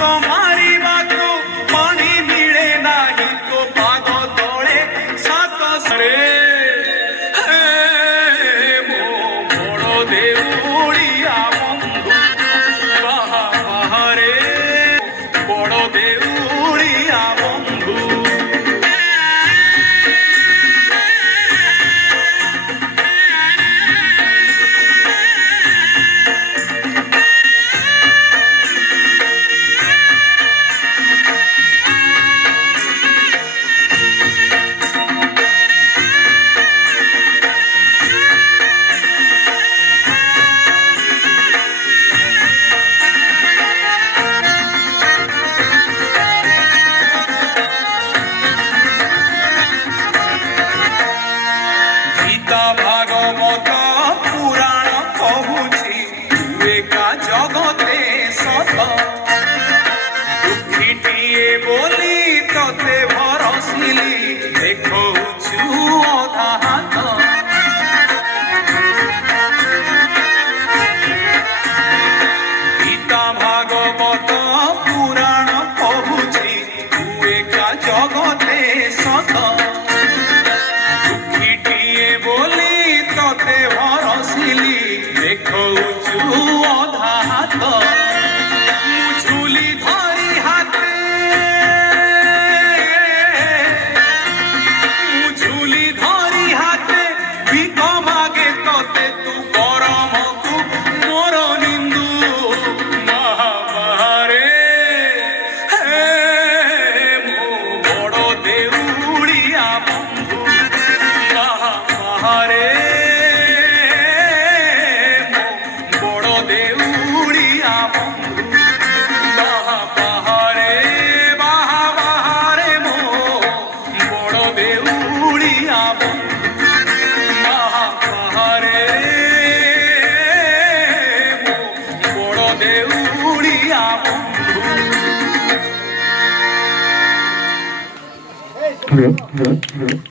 ମାରିବାକୁ ପାଣି ମିଳେ ନାହିଁ ତୋ ପାଦ ତଳେ ସାତ ସରେ ମୋ ବଡ଼ ଦେଉଳିଆ ବନ୍ଧୁ ବାହା ବାହାରେ ବଡ଼ ଦେଉଳିଆ ବନ୍ଧୁ भागवत पुराण कहूची तू एका जगते सत दुखीटिए बोली तते भरसिली देखौछु अधा हाथ गीता भागवत पुराण कहूची तू एका जगते सत बोली तते भरसिली देखौछु अधा हाथ मुझुली धरी हाथे मुझुली धरी हाथे भीख मागे तते तू गरम तू मोर निंदु महाबारे हे मो बड़ देउड़िया बंधु हरे मो बड़ देउड़िया बंधु बाहा बाहारे बाहा बाहारे मो बड़ देउड़िया बंधु बाहा बाहारे मो बड़ देउड़िया बंधु